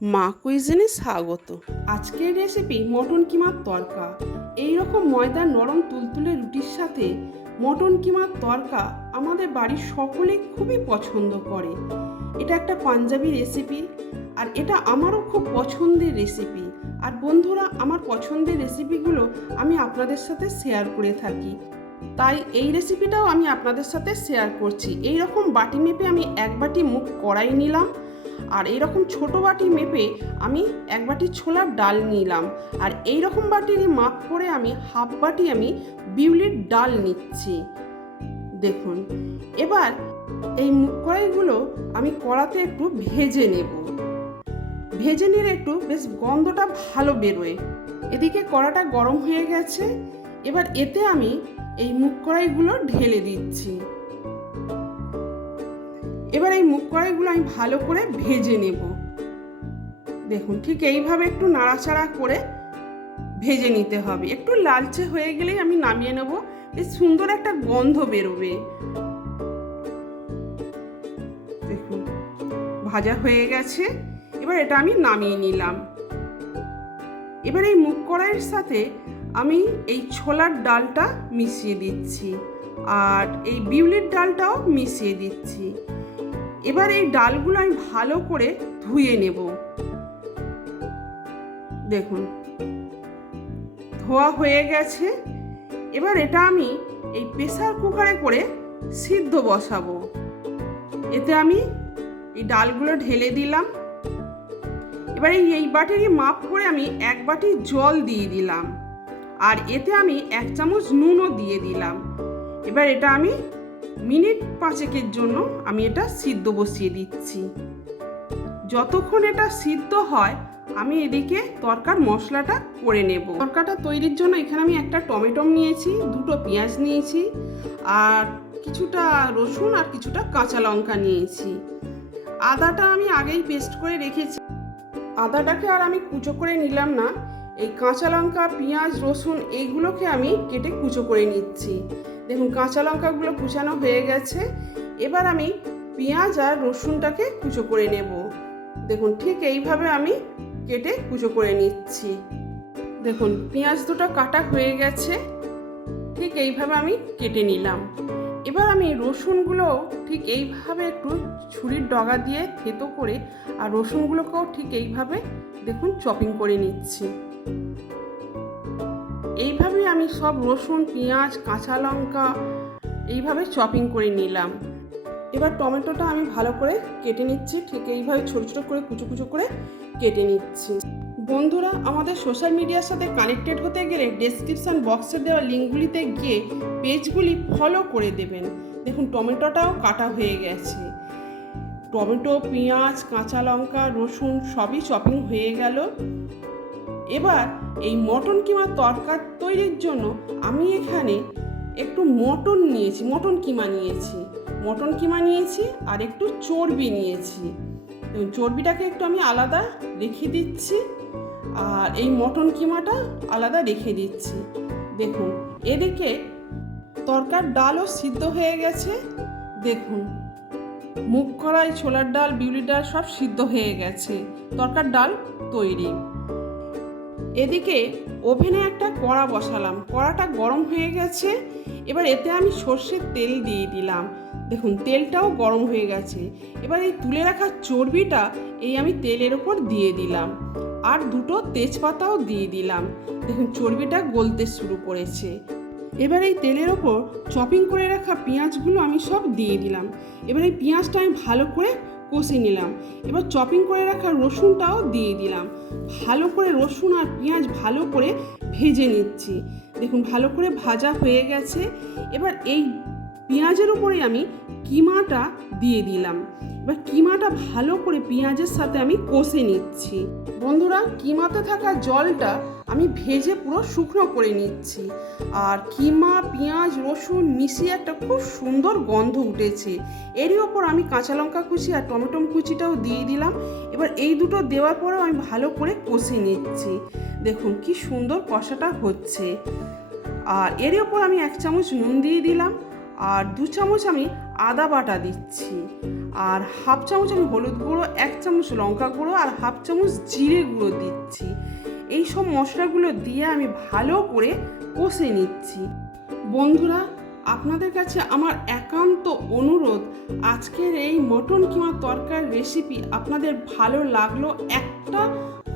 মা কুইজিনে স্বাগত। আজকের রেসিপি মটন কিমার তরকা। এইরকম ময়দার নরম তুলতুলে রুটির সাথে মটন কিমার তরকা আমাদের বাড়ির সকলেই খুবই পছন্দ করে। এটা একটা পাঞ্জাবি রেসিপি, আর এটা আমারও খুব পছন্দের রেসিপি। আর বন্ধুরা, আমার পছন্দের রেসিপিগুলো আমি আপনাদের সাথে শেয়ার করে থাকি, তাই এই রেসিপিটাও আমি আপনাদের সাথে শেয়ার করছি। এই রকম বাটি মেপে আমি এক বাটি মুগ কড়াই নিলাম, আর এইরকম ছোট বাটি মেপে আমি এক বাটি ছোলার ডাল নিলাম, আর এই রকম বাটিরই মাপ করে আমি হাফ বাটি বিউলির ডাল নিচ্ছি। দেখুন, এবার এই মুগ কড়াইগুলো আমি কড়াতে একটু ভেজে নেব। ভেজে নিলে একটু বেশ গন্ধটা ভালো বেরোয়। এদিকে কড়াটা গরম হয়ে গেছে, এবার এতে আমি এই মুগ কড়াইগুলো ঢেলে দিচ্ছি। এবার এই মুগ কড়াইগুলো আমি ভালো করে ভেজে নেব। দেখুন, ঠিক এইভাবে একটু নাড়াচাড়া করে ভেজে নিতে হবে। একটু লালচে হয়ে গেলেই আমি নামিয়ে নেব। বেশ সুন্দর একটা গন্ধ বেরোবে। দেখুন, ভাজা হয়ে গেছে। এবার এটা আমি নামিয়ে নিলাম। এবার এই মুগ কড়াইয়ের সাথে আমি এই ছোলার ডালটা মিশিয়ে দিচ্ছি, আর এই বিউলির ডালটাও মিশিয়ে দিচ্ছি। এবার এই ডালগুলো আমি ভালো করে ধুয়ে নেব। দেখুন, ধোয়া হয়ে গেছে। এবার এটা আমি এই প্রেসার কুকারে করে সিদ্ধ বসাবো। এতে আমি এই ডালগুলো ঢেলে দিলাম। এবার এই বাটিরই মাপ করে আমি এক বাটি জল দিয়ে দিলাম, আর এতে আমি 1 চামচ নুনও দিয়ে দিলাম। এবার এটা আমি মিনিট 5 জন্য আমি এটা সিদ্ধ বসিয়ে দিচ্ছি। যতক্ষণ এটা সিদ্ধ হয় আমি এদিকে তরকার মশলাটা করে নেব। তরকাটা তৈরির জন্য এখানে আমি একটা টমেটো নিয়েছি, 2টো পেঁয়াজ নিয়েছি, আর কিছুটা রসুন আর কিছুটা কাঁচা লঙ্কা নিয়েছি। আদাটা আমি আগেই পেস্ট করে রেখেছি। আদাটাকে আর আমি কুচো করে নিলাম না। এই কাঁচা লঙ্কা, পেঁয়াজ, রসুন এইগুলোকে আমি কেটে কুচো করে নিচ্ছি। দেখুন, কাঁচা লঙ্কাগুলো কুচানো হয়ে গেছে। এবার আমি পেঁয়াজ আর রসুনটাকে কুচো করে নেব। দেখুন, ঠিক এইভাবে আমি কেটে কুচো করে নিচ্ছি। দেখুন, পেঁয়াজ দুটো কাটা হয়ে গেছে। ঠিক এইভাবে আমি কেটে নিলাম। এবার আমি রসুনগুলো ঠিক এইভাবে একটু ছুরির ডগা দিয়ে থেতো করে, আর রসুনগুলোকেও ঠিক এইভাবে দেখুন চপিং করে নিচ্ছি। এইভাবেই আমি সব রসুন, পেঁয়াজ, কাঁচা লঙ্কা এইভাবে চপিং করে নিলাম। এবার টমেটোটা আমি ভালো করে কেটে নিচ্ছি। ঠিক এইভাবে ছোটো ছোটো করে কুচো কুচো করে কেটে নিচ্ছি। বন্ধুরা, আমাদের সোশ্যাল মিডিয়ার সাথে কানেক্টেড হতে গেলে ডেসক্রিপশন বক্সে দেওয়া লিঙ্কগুলিতে গিয়ে পেজগুলি ফলো করে দেবেন। দেখুন, টমেটোটাও কাটা হয়ে গেছে। টমেটো, পেঁয়াজ, কাঁচা লঙ্কা, রসুন সবই চপিং হয়ে গেল। এবার এই মটন কিমা তরকা তৈরির জন্য আমি এখানে একটু মটন কিমা নিয়েছি, আর একটু চর্বি নিয়েছি। চর্বিটাকে একটু আমি আলাদা রেখে দিচ্ছি, আর এই মটন কিমাটা আলাদা রেখে দিচ্ছি। দেখুন, এদিকে তরকার ডালও সিদ্ধ হয়ে গেছে। দেখুন, মুগ কড়াই, ছোলার ডাল, বিউলির ডাল সব সিদ্ধ হয়ে গেছে। তরকার ডাল তৈরি। এদিকে ওভেনে একটা কড়া বসালাম। কড়াটা গরম হয়ে গেছে। এবার এতে আমি সর্ষের তেল দিয়ে দিলাম। দেখুন, তেলটাও গরম হয়ে গেছে। এবার এই তুলে রাখা চর্বিটা আমি তেলের ওপর দিয়ে দিলাম, আর 2টো তেজপাতাও দিয়ে দিলাম। দেখুন, চর্বিটা গলতে শুরু করেছে। এবার এই তেলের ওপর চপিং করে রাখা পেঁয়াজগুলো আমি সব দিয়ে দিলাম। এবার এই পেঁয়াজটা আমি ভালো করে কষে নিলাম। এবার চপিং করে রাখা রসুনটাও দিয়ে দিলাম। ভালো করে রসুন আর পেঁয়াজ ভালো করে ভেজে নিচ্ছি। দেখুন, ভালো করে ভাজা হয়ে গেছে। এবার এই পেঁয়াজের উপরে আমি কিমাটা দিয়ে দিলাম। এবার কিমাটা ভালো করে পেঁয়াজের সাথে আমি কষে নিচ্ছি। বন্ধুরা, কিমাতে থাকা জলটা আমি ভেজে পুরো শুকনো করে নিচ্ছি। আর কিমা, পেঁয়াজ, রসুন মিশিয়ে একটা খুব সুন্দর গন্ধ উঠেছে। এরই ওপর আমি কাঁচা লঙ্কা কুচি আর টমেটো কুচিটাও দিয়ে দিলাম। এবার এই দুটো দেওয়ার পরেও আমি ভালো করে কষে নিচ্ছি। দেখুন, কি সুন্দর কষাটা হচ্ছে। আর এরই ওপর আমি 1 চামচ নুন দিয়ে দিলাম, আর 2 চামচ আমি আদা বাটা দিচ্ছি। আর হাফ চামচ আমি হলুদ গুঁড়ো, 1 চামচ লঙ্কা গুঁড়ো আর হাফ চামচ জিরে গুঁড়ো দিচ্ছি। এই সব মশলাগুলো দিয়ে আমি ভালো করে কষে নিচ্ছি। বন্ধুরা, আপনাদের কাছে আমার একান্ত অনুরোধ, আজকের এই মটন কিমা তরকার রেসিপি আপনাদের ভালো লাগলো একটা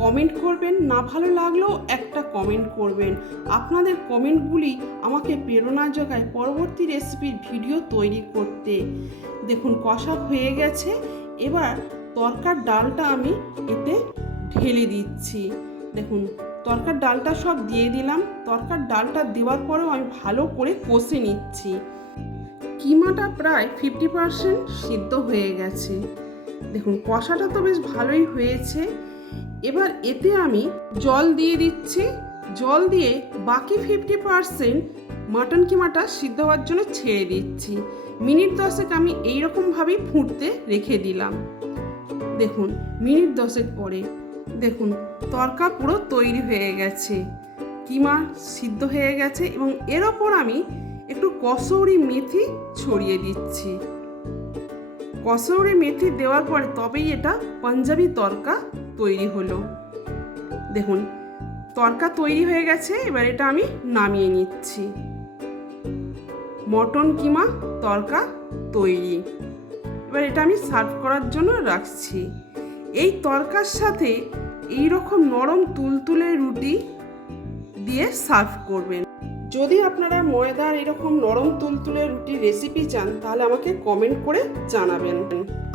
কমেন্ট করবেন, না ভালো লাগলেও একটা কমেন্ট করবেন। আপনাদের কমেন্টগুলি আমাকে প্রেরণা যোগায় পরবর্তী রেসিপির ভিডিও তৈরি করতে। দেখুন কষা হয়ে গেছে, এবার তরকার ডালটা আমি এতে ঢেলে দিচ্ছি। দেখুন তরকার ডালটা সব দিয়ে দিলাম। তরকার ডালটা দেওয়ার পরেও আমি ভালো করে কষে নিচ্ছি। কিমাটা প্রায় 50% সিদ্ধ হয়ে গেছে। দেখুন কষাটা তো বেশ ভালোই হয়েছে। এবার এতে আমি জল দিয়ে দিচ্ছি। জল দিয়ে বাকি 50% মাটন কিমাটা সিদ্ধ হওয়ার জন্য ছেড়ে দিচ্ছি। মিনিট 10 আমি এইরকমভাবেই ফুটতে রেখে দিলাম। দেখুন মিনিট 10 পরে দেখুন তরকা পুরো তৈরি হয়ে গেছে, কিমা সিদ্ধ হয়ে গেছে এবং এর ওপর আমি একটু কসৌরি মেথি ছড়িয়ে দিচ্ছি। কসৌরি মেথি দেওয়ার পরে তবেই এটা পাঞ্জাবি তরকা তৈরি হলো। দেখুন তরকা তৈরি হয়ে গেছে, এবার এটা আমি নামিয়ে নিচ্ছি। মটন কিমা তরকা তৈরি। এবার এটা আমি সার্ভ করার জন্য রাখছি। এই তরকার সাথে এই রকম নরম তুলতুলে রুটি দিয়ে সার্ভ করবেন। যদি আপনারা ময়দার এরকম নরম তুলতুলে রুটির রেসিপি চান তাহলে আমাকে কমেন্ট করে জানাবেন।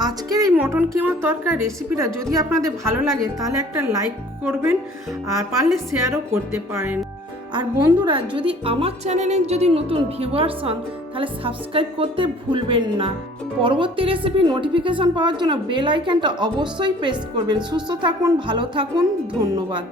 আজকের এই মটন কিমা তরকার রেসিপিটা যদি আপনাদের ভালো লাগে তাহলে একটা লাইক করবেন, আর পারলে শেয়ারও করতে পারেন। আর বন্ধুরা, যদি আমার চ্যানেলে যদি নতুন ভিউয়ার্স হন তাহলে সাবস্ক্রাইব করতে ভুলবেন না। পরবর্তী রেসিপি নোটিফিকেশন পাওয়ার জন্য বেল আইকনটা অবশ্যই প্রেস করবেন। সুস্থ থাকুন, ভালো থাকুন, ধন্যবাদ।